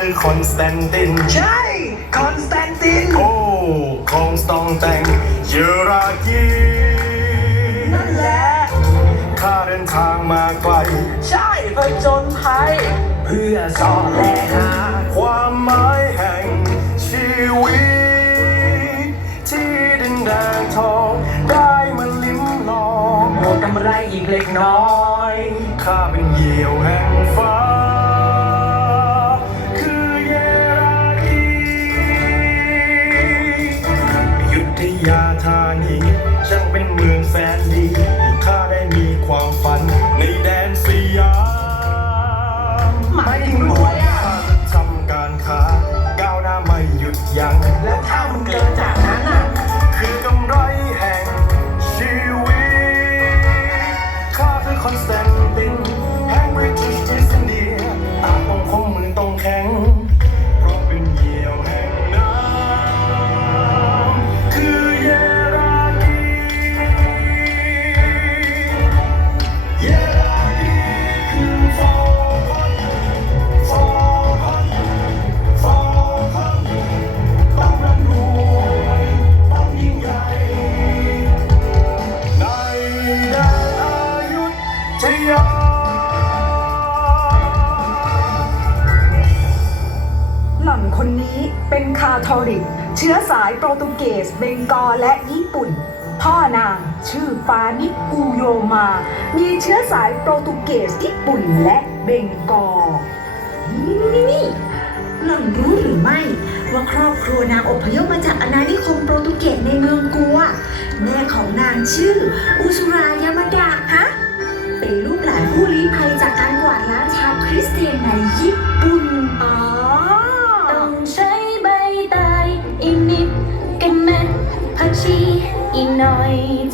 คือคอนสแตนติน ใช่ คอนสแตนติน โอ้คงต้องแต่งเยรากีนั่นแหละ ข้าเดินทางมาไกล ใช่ผจญภัยเพื่อสอดแลหาความหมายแห่งชีวิต ที่ดินแดนทอง ได้มาลิ้มลองโมกำไรอีกเล็กน้อย คนนี้เป็นคาทอลิก เชื้อสายโปรตุเกสเบงกอลและญี่ปุ่น พ่อนางชื่อฟานิกูโยมา มีเชื้อสายโปรตุเกสญี่ปุ่นและเบงกอลนี่นี่นี่หล่อนรู้หรือไม่ว่าครอบครัวนางอพยพมาจากอาณานิคมโปรตุเกสในเมืองกัว แม่ของนางชื่อ อุสุรายามาดะฮะเป็นลูกหลานผู้ลี้ภัยจากการกวาดล้างชาวคริสเตียนในญี่ปุ่นอ๋อ อี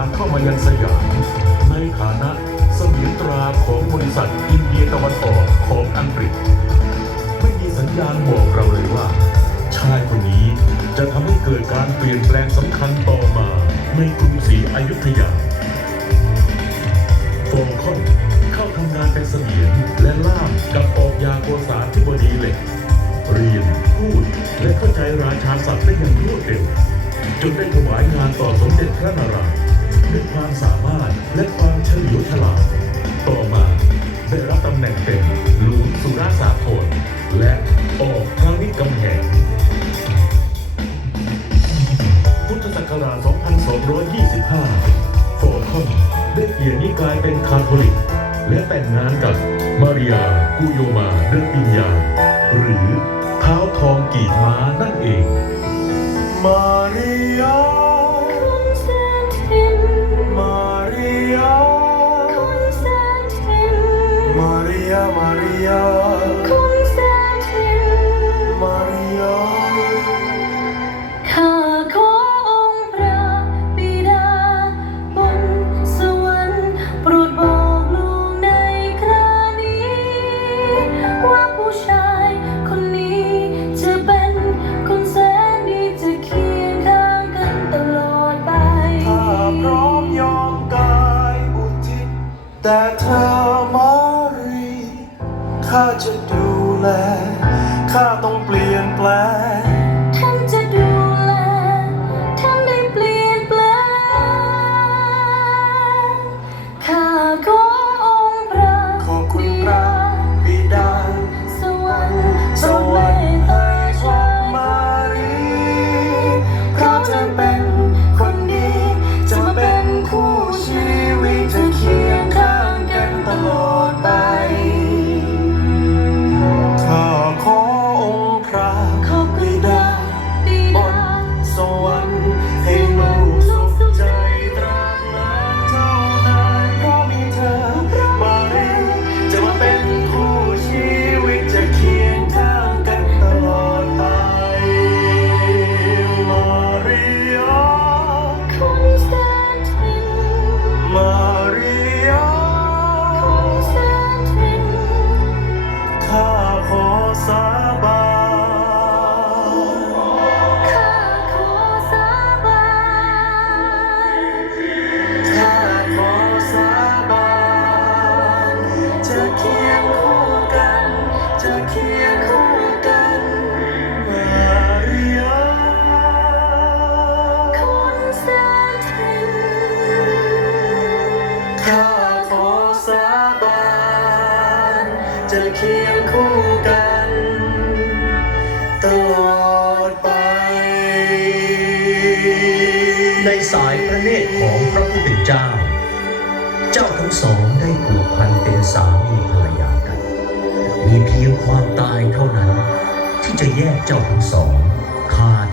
างเข้ามายังสยาม ในฐานะเสมียนตราของบริษัทอินเดียตะวันออกของอังกฤษ ไม่มีสัญญาณบอกเราเลยว่า ชายคนนี้จะทำให้เกิดการเปลี่ยนแปลงสำคัญต่อมาในกรุงศรีอยุธยาโฟงคอนเข้าทำงานเป็นเสมียนและล่ามกับออกยาโกษาที่บดีเหล็กเรียนพูดและเข้าใจราชาศัพท์ได้อย่างรวดเร็วจนได้ถวายงานต่อสมเด็จพระนารายณ์ ด้วยความสามารถและความเฉลียวฉลาด ต่อมาได้รับตำแหน่งเป็นหลวงสุราษฎร์ธนและออกพระนิกำแหงพุทธศักราช 2225 โฟคอนได้เปลี่ยนนิกายเป็นคาทอลิก และแต่งงานกับมาริยากุโยมาเดอปิญญาหรือเท้าทองกีบม้านั่นเองมาริยา ในสายพระเนตรของพระผู้เป็นเจ้า เจ้าทั้งสองได้ผูกพันเป็นสามีภรรยากัน มีเพียงความตายเท่านั้น ที่จะแยกเจ้าทั้งสองขาด